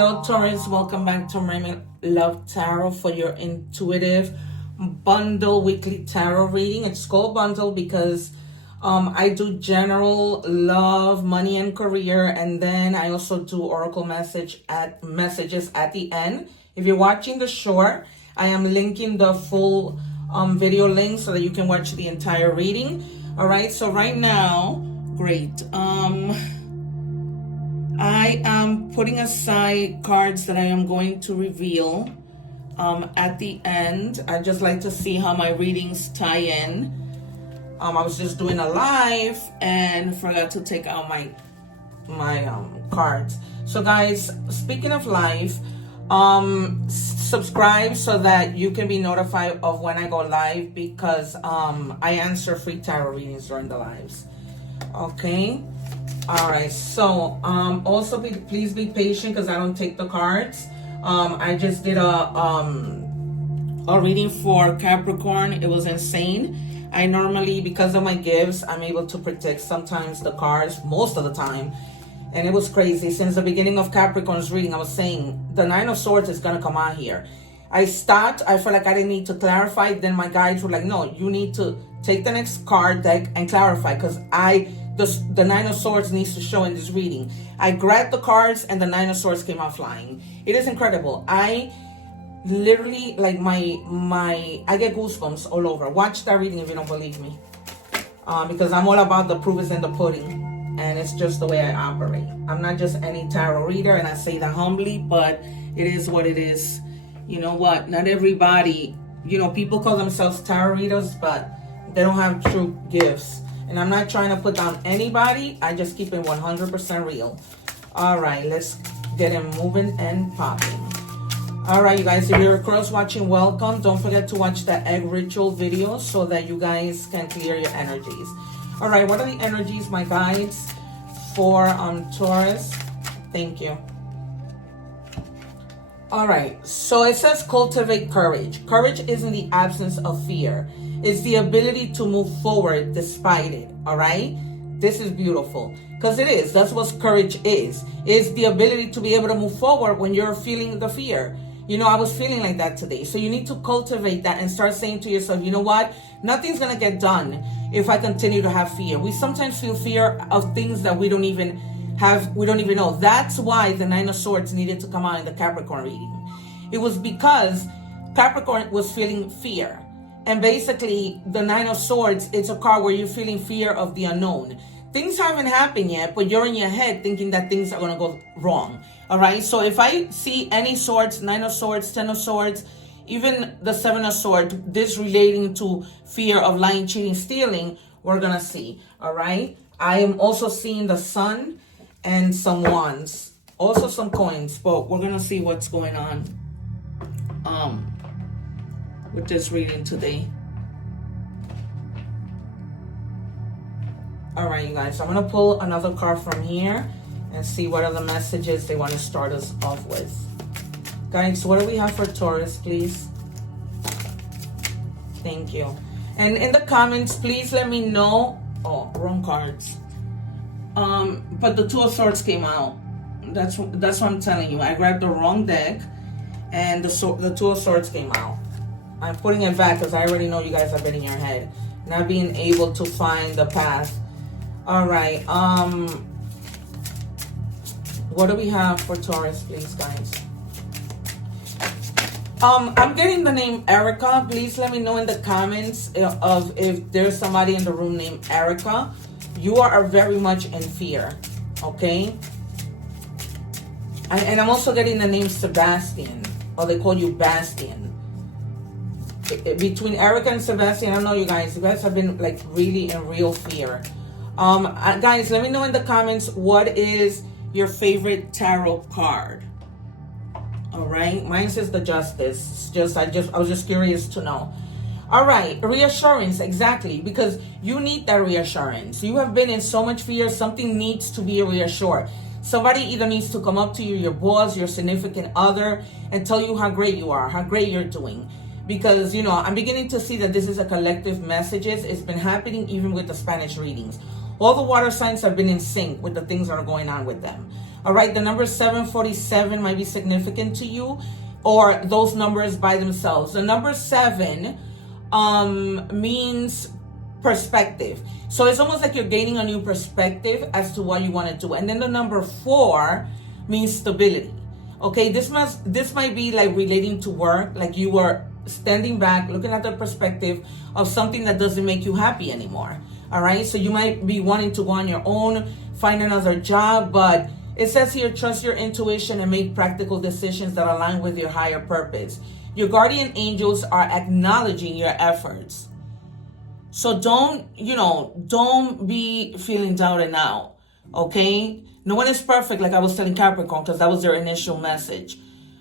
Hello Taurus, welcome back to Mermaid Love Tarot for your intuitive bundle weekly tarot reading. It's called bundle because I do general love, money, and career, and then I also do oracle messages at the end. If you're watching the short, I am linking the full video link so that you can watch the entire reading. All right, so right now, great. I am putting aside cards that I am going to reveal at the end. I just like to see how my readings tie in. I was just doing a live and forgot to take out my cards. So guys, speaking of live, subscribe so that you can be notified of when I go live, because I answer free tarot readings during the lives. Okay. All right, so also please be patient because I don't take the cards. I just did a reading for Capricorn. It was insane. I normally, because of my gifts, I'm able to predict sometimes the cards, most of the time, and it was crazy. Since the beginning of Capricorn's reading, I was saying the Nine of Swords is gonna come out here. I stopped. I felt like I didn't need to clarify. Then my guides were like, no, you need to take the next card deck and clarify, because the Nine of Swords needs to show in this reading. I grabbed the cards and the Nine of Swords came out flying. It is incredible. I literally, like, I get goosebumps all over. Watch that reading if you don't believe me. Because I'm all about the proof is in the pudding. And it's just the way I operate. I'm not just any tarot reader, and I say that humbly, but it is what it is. You know what? Not everybody, people call themselves tarot readers, but they don't have true gifts. And I'm not trying to put down anybody. I just keep it 100% real. All right, let's get it moving and popping. All right, you guys, if you're cross-watching, welcome. Don't forget to watch the egg ritual video so that you guys can clear your energies. All right, what are the energies, my guides, for Taurus? Thank you. All right, so it says cultivate courage. Courage isn't the absence of fear. It's the ability to move forward despite it, all right? This is beautiful, because it is. That's what courage is. It's the ability to be able to move forward when you're feeling the fear. I was feeling like that today. So you need to cultivate that and start saying to yourself, you know what? Nothing's going to get done if I continue to have fear. We sometimes feel fear of things that we don't even know. That's why the Nine of Swords needed to come out in the Capricorn reading. It was because Capricorn was feeling fear. And basically, the Nine of Swords, it's a card where you're feeling fear of the unknown. Things haven't happened yet, but you're in your head thinking that things are going to go wrong. All right? So if I see any swords, Nine of Swords, Ten of Swords, even the Seven of Swords, this relating to fear of lying, cheating, stealing, we're going to see. All right? I am also seeing the Sun and some wands. Also some coins, but we're going to see what's going on with this reading today. All right, you guys, so I'm going to pull another card from here and see what are the messages they want to start us off with. Guys, what do we have for Taurus, please? Thank you. And in the comments, please let me know. Oh, wrong cards. But the Two of Swords came out. That's what I'm telling you. I grabbed the wrong deck and the Two of Swords came out. I'm putting it back because I already know you guys have been in your head, not being able to find the path. All right. What do we have for Taurus, please, guys? I'm getting the name Erica. Please let me know in the comments of if there's somebody in the room named Erica. You are very much in fear, okay? And I'm also getting the name Sebastian, or they call you Bastian. Between Erica and Sebastian, I don't know, you guys have been like really in real fear. Guys, let me know in the comments what is your favorite tarot card. All right, mine says the Justice. I was just curious to know. All right, reassurance, exactly, because you need that reassurance. You have been in so much fear. Something needs to be reassured. Somebody either needs to come up to you, your boss, your significant other, and tell you how great you are, how great you're doing. Because, I'm beginning to see that this is a collective messages. It's been happening even with the Spanish readings. All the water signs have been in sync with the things that are going on with them. All right, the number 747 might be significant to you, or those numbers by themselves. The number 7 means perspective. So it's almost like you're gaining a new perspective as to what you want to do. And then the number 4 means stability. Okay, this might be like relating to work, like you were standing back, looking at the perspective of something that doesn't make you happy anymore. All right, so you might be wanting to go on your own, find another job, but it says here, trust your intuition and make practical decisions that align with your higher purpose. Your guardian angels are acknowledging your efforts. So don't be feeling doubted now, okay? No one is perfect, like I was telling Capricorn, because that was their initial message.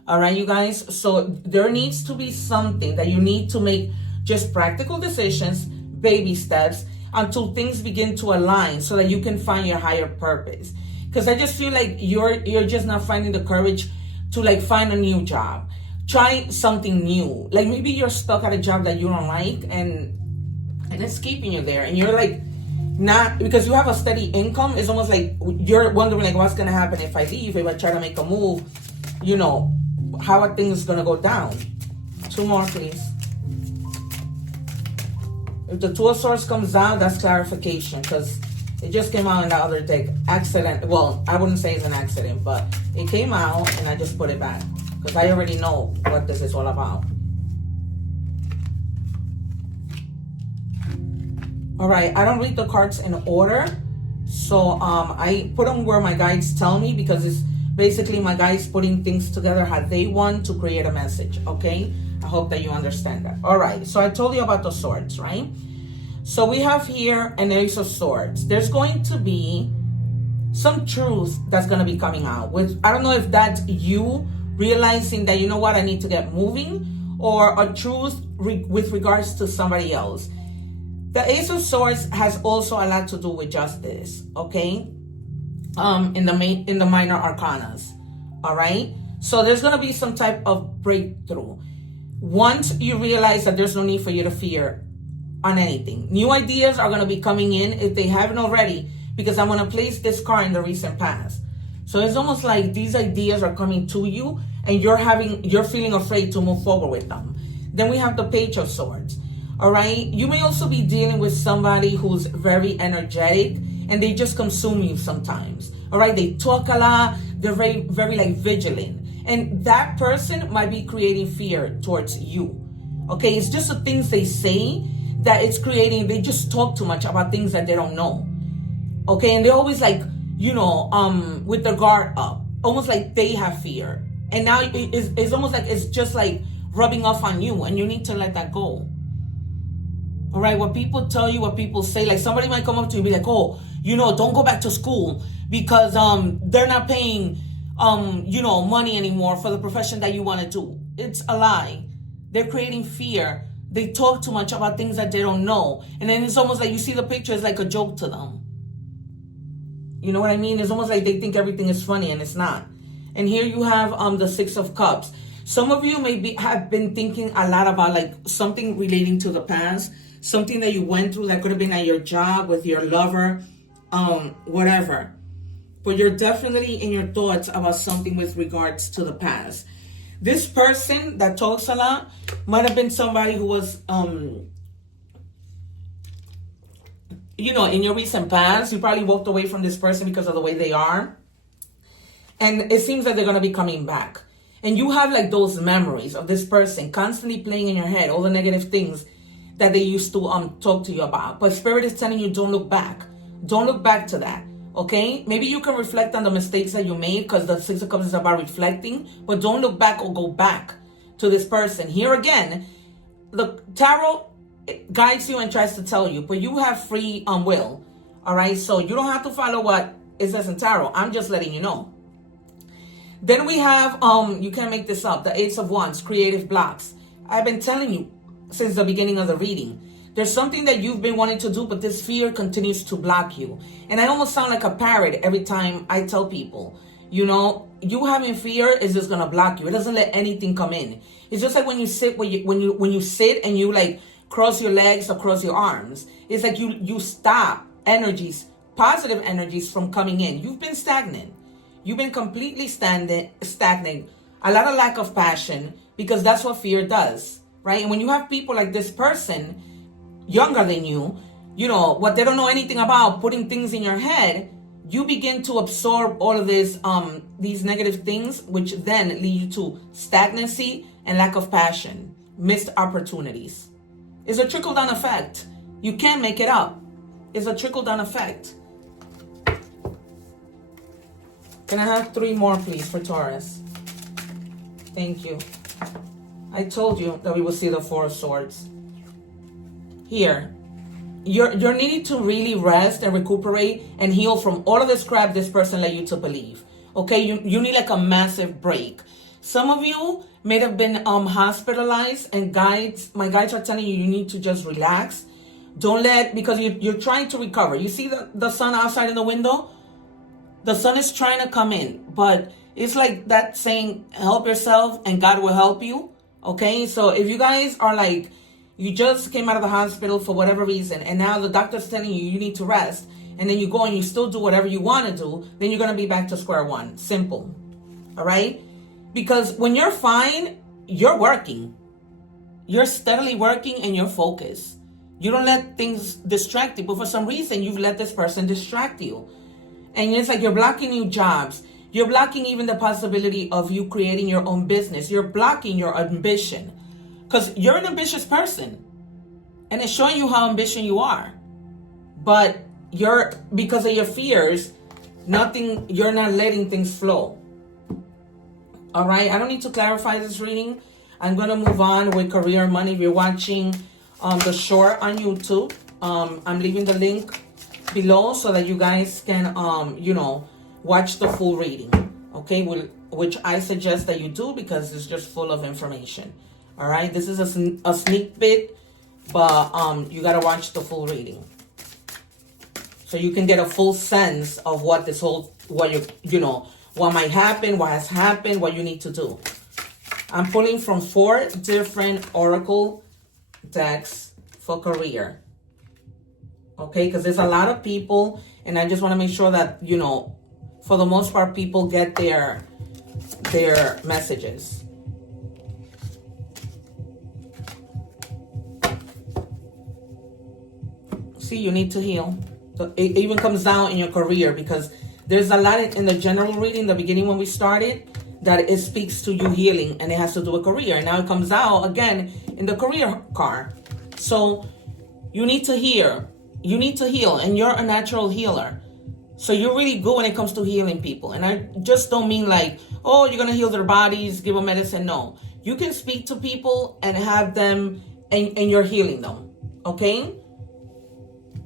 All right, you guys? So there needs to be something that you need to make just practical decisions, baby steps, until things begin to align so that you can find your higher purpose. Because I just feel like you're just not finding the courage to like find a new job. Try something new. Like maybe you're stuck at a job that you don't like and it's keeping you there. And you're like, not, because you have a steady income, it's almost like you're wondering like what's going to happen if I leave, if I try to make a move, how are things going to go down? 2 more, please. If the 2 of Swords comes out, that's clarification, because it just came out in the other deck. Accident. Well, I wouldn't say it's an accident, but it came out and I just put it back because I already know what this is all about. All right, I don't read the cards in order, so I put them where my guides tell me, because it's basically my guides putting things together how they want to create a message, okay? I hope that you understand that. All right, so I told you about the swords, right? So we have here an Ace of Swords. There's going to be some truth that's going to be coming out. I don't know if that's you realizing that, you know what, I need to get moving, or a truth with regards to somebody else. The Ace of Swords has also a lot to do with justice, okay? In the minor arcanas, all right? So there's going to be some type of breakthrough. Once you realize that there's no need for you to fear on anything. New ideas are going to be coming in if they haven't already, because I'm going to place this card in the recent past. So it's almost like these ideas are coming to you and you're feeling afraid to move forward with them. Then we have the Page of Swords. All right. You may also be dealing with somebody who's very energetic and they just consume you sometimes. All right. They talk a lot. They're very, very like vigilant. And that person might be creating fear towards you. Okay. It's just the things they say that it's creating. They just talk too much about things that they don't know. Okay. And they're always like, with their guard up, almost like they have fear. And now it's almost like it's just like rubbing off on you, and you need to let that go. All right, what people tell you, what people say, like somebody might come up to you and be like, oh, don't go back to school because they're not paying, money anymore for the profession that you want to do. It's a lie. They're creating fear. They talk too much about things that they don't know. And then it's almost like you see the picture, it's like a joke to them. You know what I mean? It's almost like they think everything is funny and it's not. And here you have the Six of Cups. Some of you have been thinking a lot about like something relating to the past. Something that you went through that could have been at your job, with your lover, whatever. But you're definitely in your thoughts about something with regards to the past. This person that talks a lot might have been somebody who was, in your recent past. You probably walked away from this person because of the way they are. And it seems like they're going to be coming back. And you have like those memories of this person constantly playing in your head, all the negative things that they used to talk to you about. But Spirit is telling you, don't look back. Don't look back to that, okay? Maybe you can reflect on the mistakes that you made, because the Six of Cups is about reflecting, but don't look back or go back to this person. Here again, the tarot guides you and tries to tell you, but you have free will, all right? So you don't have to follow what it says in tarot. I'm just letting you know. Then we have, you can't make this up, the Ace of Wands, creative blocks. I've been telling you since the beginning of the reading. There's something that you've been wanting to do, but this fear continues to block you. And I almost sound like a parrot every time I tell people, you having fear is just going to block you. It doesn't let anything come in. It's just like when you sit, when you sit and you like cross your legs or cross your arms. It's like you stop energies, positive energies from coming in. You've been stagnant. You've been completely stagnant. A lot of lack of passion, because that's what fear does, right? And when you have people like this person, younger than you, what they don't know anything about, putting things in your head, you begin to absorb all of this, these negative things, which then lead you to stagnancy and lack of passion, missed opportunities. It's a trickle-down effect. You can't make it up. It's a trickle-down effect. Can I have 3 more, please, for Taurus? Thank you. I told you that we will see the 4 of Swords. Here. You're needing to really rest and recuperate and heal from all of this crap this person led you to believe. Okay, you need like a massive break. Some of you may have been hospitalized, and my guides are telling you need to just relax. Don't because you're trying to recover. You see the sun outside in the window? The sun is trying to come in, but it's like that saying, help yourself and God will help you. Okay, so if you guys are like, you just came out of the hospital for whatever reason, and now the doctor's telling you need to rest, and then you go and you still do whatever you want to do, then you're going to be back to square one. Simple. All right? Because when you're fine, you're working. You're steadily working and you're focused. You don't let things distract you, but for some reason, you've let this person distract you. And it's like you're blocking new jobs. You're blocking even the possibility of you creating your own business. You're blocking your ambition. Because you're an ambitious person. And it's showing you how ambitious you are. But because of your fears, you're not letting things flow. All right, I don't need to clarify this reading. I'm going to move on with career and money. If you're watching the short on YouTube, I'm leaving the link below so that you guys can, watch the full reading. Okay, which I suggest that you do because it's just full of information. All right, this is a sneak bit, but you got to watch the full reading so you can get a full sense of what what might happen, what has happened, what you need to do. I'm pulling from 4 different oracle decks for career. Okay, because there's a lot of people, and I just want to make sure that, for the most part, people get their messages. See, you need to heal. It even comes down in your career because there's a lot in the general reading, the beginning when we started, that it speaks to you healing and it has to do with career. And now it comes out again in the career card. So you need to heal. You need to heal, and you're a natural healer. So you're really good when it comes to healing people. And I just don't mean like, oh, you're going to heal their bodies, give them medicine. No. You can speak to people and have them, and you're healing them. Okay?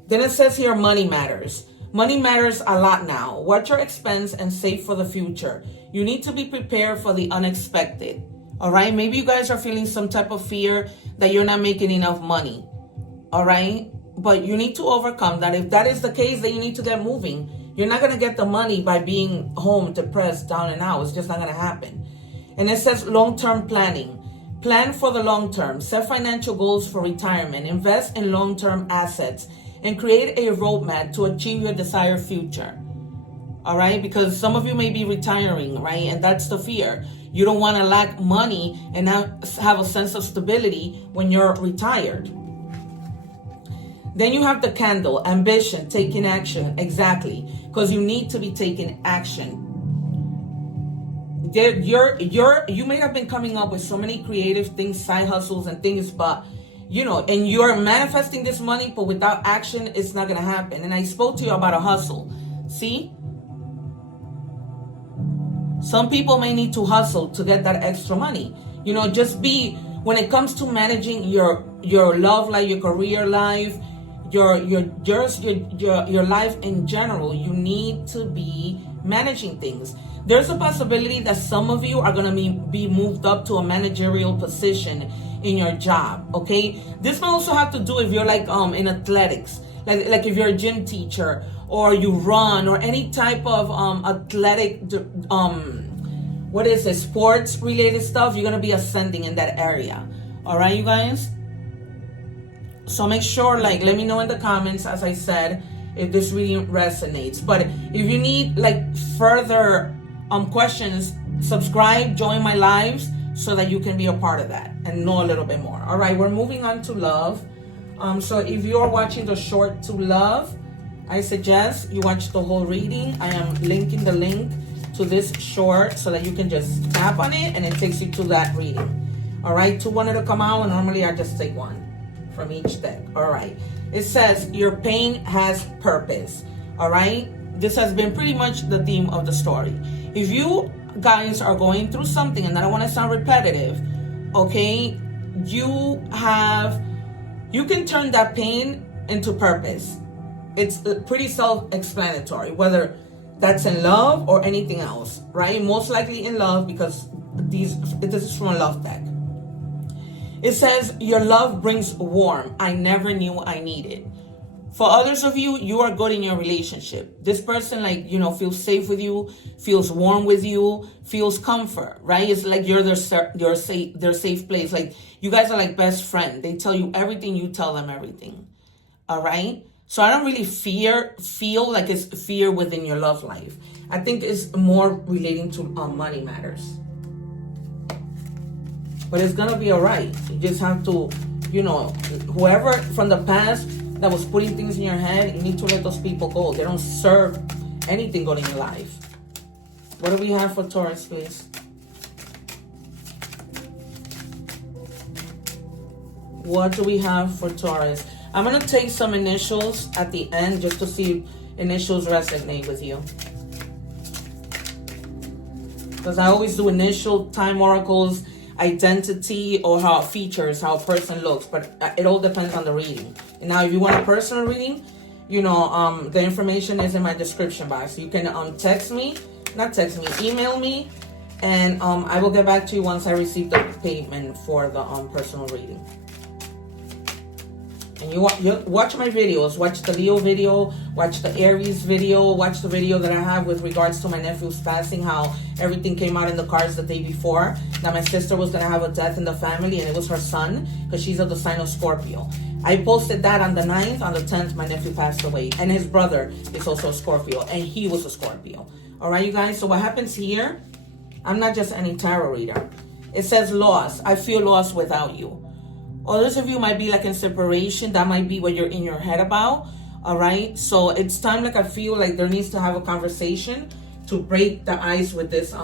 Then it says here, money matters. Money matters a lot now. Watch your expense and save for the future. You need to be prepared for the unexpected. All right? Maybe you guys are feeling some type of fear that you're not making enough money. All right? But you need to overcome that. If that is the case, then you need to get moving. You're not going to get the money by being home, depressed, down and out. It's just not going to happen. And it says long-term planning. Plan for the long term. Set financial goals for retirement. Invest in long-term assets. And create a roadmap to achieve your desired future. All right? Because some of you may be retiring, right? And that's the fear. You don't want to lack money and not have a sense of stability when you're retired. Then you have the candle, ambition, taking action. Exactly. Because you need to be taking action. You may have been coming up with so many creative things, side hustles and things, but and you're manifesting this money, but without action, it's not going to happen. And I spoke to you about a hustle. See? Some people may need to hustle to get that extra money. When it comes to managing your love life, your career life, your life in general, you need to be managing things. There's a possibility that some of you are going to be moved up to a managerial position in your job. Okay, this may also have to do if you're like in athletics, like if you're a gym teacher or you run or any type of athletic sports related stuff. You're going to be ascending in that area. All right, you guys. So make sure, let me know in the comments, as I said, if this reading resonates. But if you need further questions, subscribe, join my lives so that you can be a part of that and know a little bit more. All right, we're moving on to love. So if you're watching the short to love, I suggest you watch the whole reading. I am linking the link to this short so that you can just tap on it and it takes you to that reading. All right, 2 wanted to come out, and normally I just take 1 from each deck. All right, it says your pain has purpose. All right, this has been pretty much the theme of the story. If you guys are going through something, and I don't want to sound repetitive, okay, you can turn that pain into purpose. It's pretty self-explanatory, whether that's in love or anything else, right? Most likely in love, because this is from a love deck. It says, your love brings warmth I never knew I needed. For others of you, you are good in your relationship. This person, like, you know, feels safe with you, feels warm with you, feels comfort, right? It's like you're their safe place. Like, you guys are like best friends. They tell you everything, you tell them everything. All right? So I don't really feel like it's fear within your love life. I think it's more relating to money matters. But it's going to be all right. You just have to, you know, whoever from the past that was putting things in your head, you need to let those people go. They don't serve anything good in your life. What do we have for Taurus, please? What do we have for Taurus? I'm going to take some initials at the end just to see if initials resonate with you. Because I always do initial, time oracles, identity, or how it features, how a person looks. But it all depends on the reading. And now, if you want a personal reading, you know, the information is in my description box. You can email me, and I will get back to you once I receive the payment for the personal reading. And you watch my videos. Watch the Leo video, watch the Aries video, watch the video that I have with regards to my nephew's passing, how everything came out in the cards the day before, that my sister was going to have a death in the family, and it was her son, because she's of the sign of Scorpio. I posted that on the 9th. On the 10th, my nephew passed away, and his brother is also a Scorpio, and he was a Scorpio. All right, you guys, so what happens here, I'm not just any tarot reader. It says loss. I feel lost without you. Others of you might be like in separation. That might be what you're in your head about. All right. So it's time, like, I feel like there needs to have a conversation to break the ice with this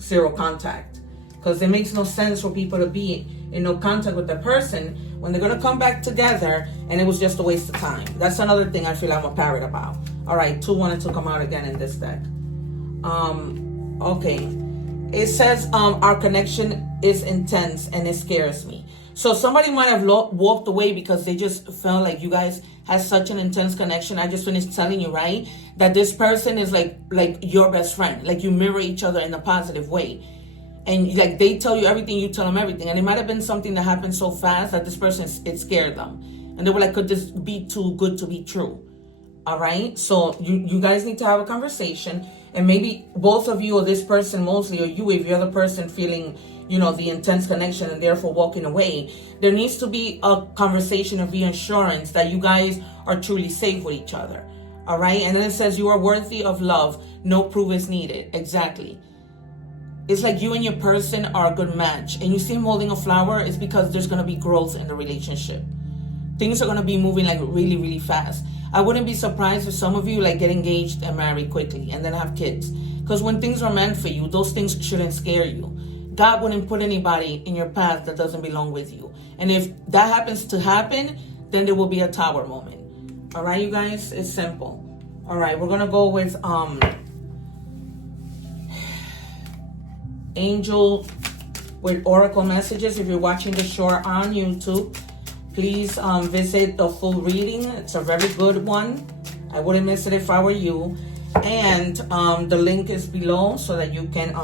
zero contact. Because it makes no sense for people to be in no contact with the person when they're going to come back together, and it was just a waste of time. That's another thing I feel I'm a parrot about. All right. 2 wanted to come out again in this deck. Okay. It says our connection is intense and it scares me. So somebody might have walked away because they just felt like you guys had such an intense connection. I just finished telling you, right, that this person is like your best friend. Like, you mirror each other in a positive way. And like, they tell you everything, you tell them everything. And it might have been something that happened so fast that this person, it scared them. And they were like, could this be too good to be true? All right. So you guys need to have a conversation. And maybe both of you, or this person mostly, or you, if you're the person feeling, you know, the intense connection and therefore walking away, there needs to be a conversation of reassurance that you guys are truly safe with each other. All right. And then it says you are worthy of love. No proof is needed. Exactly. It's like you and your person are a good match. And you see him holding a flower, it's because there's going to be growth in the relationship. Things are going to be moving like really, really fast. I wouldn't be surprised if some of you like get engaged and marry quickly and then have kids. Because when things are meant for you, those things shouldn't scare you. God wouldn't put anybody in your path that doesn't belong with you. And if that happens to happen, then there will be a tower moment. All right, you guys, it's simple. All right, we're going to go with Angel with Oracle messages. If you're watching the show on YouTube, please visit the full reading. It's a very good one. I wouldn't miss it if I were you. And the link is below so that you can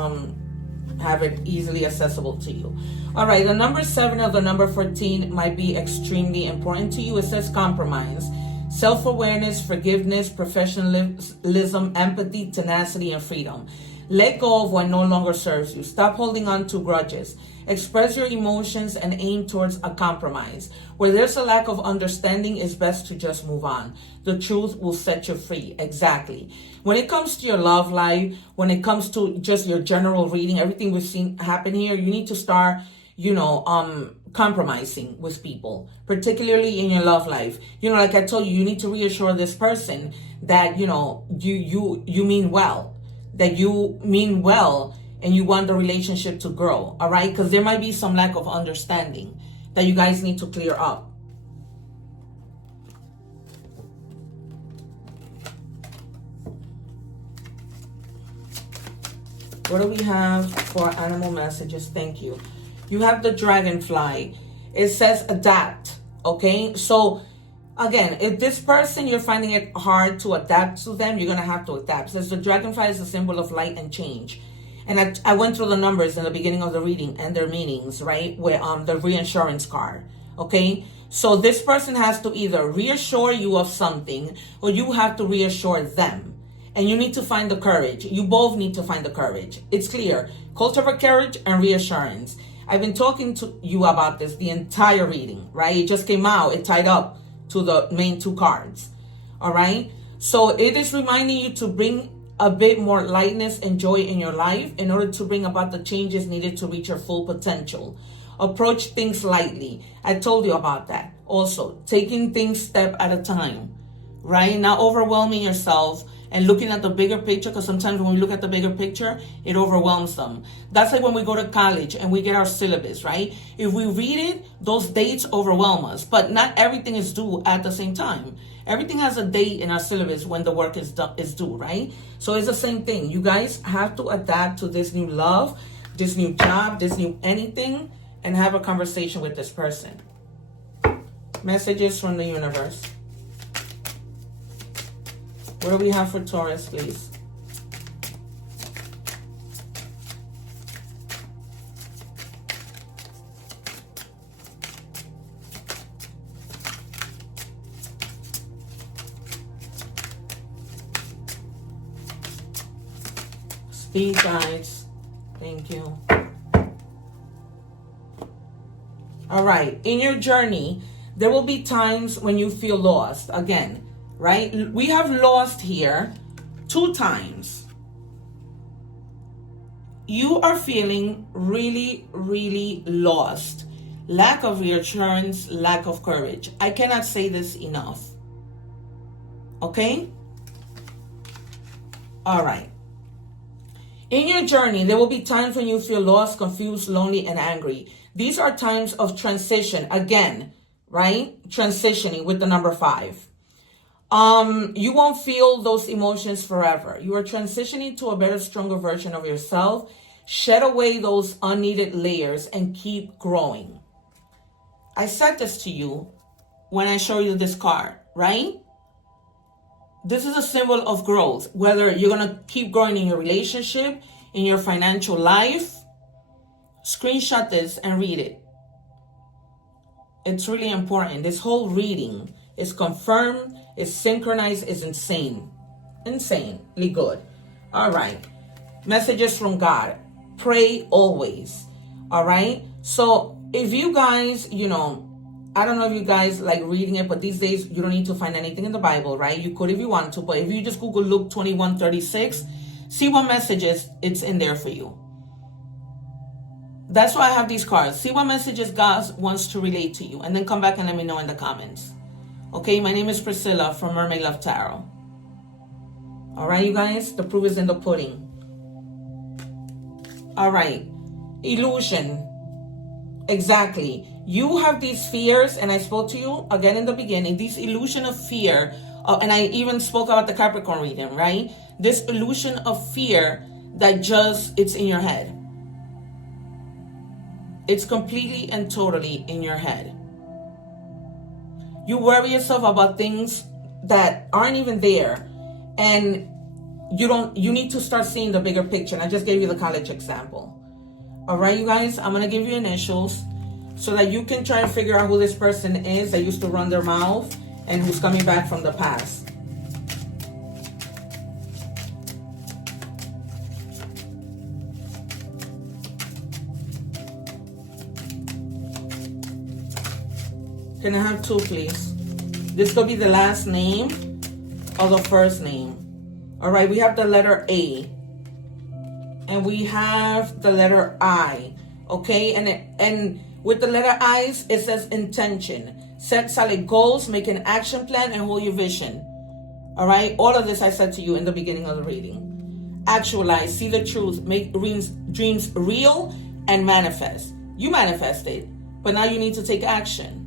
have it easily accessible to you. All right, the number 7 or the number 14 might be extremely important to you. It says compromise, self-awareness, forgiveness, professionalism, empathy, tenacity, and freedom. Let go of what no longer serves you. Stop holding on to grudges. Express your emotions and aim towards a compromise. Where there's a lack of understanding, it's best to just move on. The truth will set you free. Exactly. When it comes to your love life, when it comes to just your general reading, everything we've seen happen here, you need to start, compromising with people, particularly in your love life. Like I told you, you need to reassure this person that, you mean well, and you want the relationship to grow, all right? Because there might be some lack of understanding that you guys need to clear up. What do we have for animal messages? Thank you. You have the dragonfly. It says adapt, okay? So, again, if this person, you're finding it hard to adapt to them, you're going to have to adapt. It says the dragonfly is a symbol of light and change. And I went through the numbers in the beginning of the reading and their meanings, right? With the reinsurance card, okay? So this person has to either reassure you of something or you have to reassure them. And you need to find the courage. You both need to find the courage. It's clear. Cultivate courage and reassurance. I've been talking to you about this the entire reading, right? It just came out. It tied up to the main two cards, all right? So it is reminding you to bring a bit more lightness and joy in your life in order to bring about the changes needed to reach your full potential. Approach things lightly. I told you about that. Also, taking things step at a time, right? Not overwhelming yourself and looking at the bigger picture, because sometimes when we look at the bigger picture, it overwhelms them. That's like when we go to college and we get our syllabus, right? If we read it, those dates overwhelm us, but not everything is due at the same time. Everything has a date in our syllabus when the work is due, right? So it's the same thing. You guys have to adapt to this new love, this new job, this new anything, and have a conversation with this person. Messages from the universe. What do we have for Taurus, please? Speed guides. Thank you. All right. In your journey, there will be times when you feel lost. Again, right? We have lost here 2 times. You are feeling really, really lost. Lack of reassurance, lack of courage. I cannot say this enough. Okay? All right. In your journey, there will be times when you feel lost, confused, lonely, and angry. These are times of transition. Again, right? Transitioning with the number 5. You won't feel those emotions forever. You are transitioning to a better, stronger version of yourself. Shed away those unneeded layers and keep growing. I said this to you when I show you this card, right? This is a symbol of growth. Whether you're going to keep growing in your relationship, in your financial life, screenshot this and read it. It's really important. This whole reading is confirmed, is synchronized, is insane. Insanely good. All right. Messages from God. Pray always. All right. So if you guys, I don't know if you guys like reading it, but these days you don't need to find anything in the Bible, right? You could if you want to, but if you just Google Luke 21:36, see what messages it's in there for you. That's why I have these cards. See what messages God wants to relate to you, and then come back and let me know in the comments. Okay, my name is Priscilla from Mermaid Love Tarot. All right, you guys, the proof is in the pudding. All right, illusion. Exactly. You have these fears, and I spoke to you again in the beginning, this illusion of fear, and I even spoke about the Capricorn reading, right? This illusion of fear that it's in your head. It's completely and totally in your head. You worry yourself about things that aren't even there, and you need to start seeing the bigger picture. And I just gave you the college example. All right, you guys, I'm going to give you initials so that you can try and figure out who this person is that used to run their mouth and who's coming back from the past. Can I have 2, please? This could be the last name or the first name. All right, we have the letter A. And we have the letter I. Okay, and with the letter I's, it says intention. Set solid goals, make an action plan, and hold your vision. All right, all of this I said to you in the beginning of the reading. Actualize, see the truth, make dreams real, and manifest. You manifested, but now you need to take action.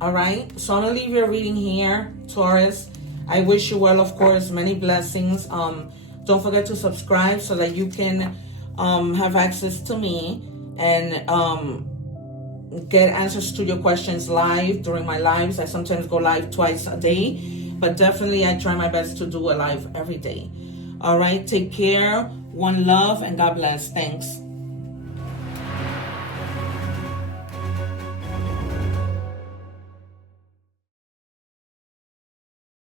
All right, so I'm gonna leave your reading here, Taurus. I wish you well, of course, many blessings. Don't forget to subscribe so that you can have access to me and get answers to your questions live during my lives. I sometimes go live twice a day, but definitely I try my best to do a live every day. All right, take care, one love, and God bless. Thanks.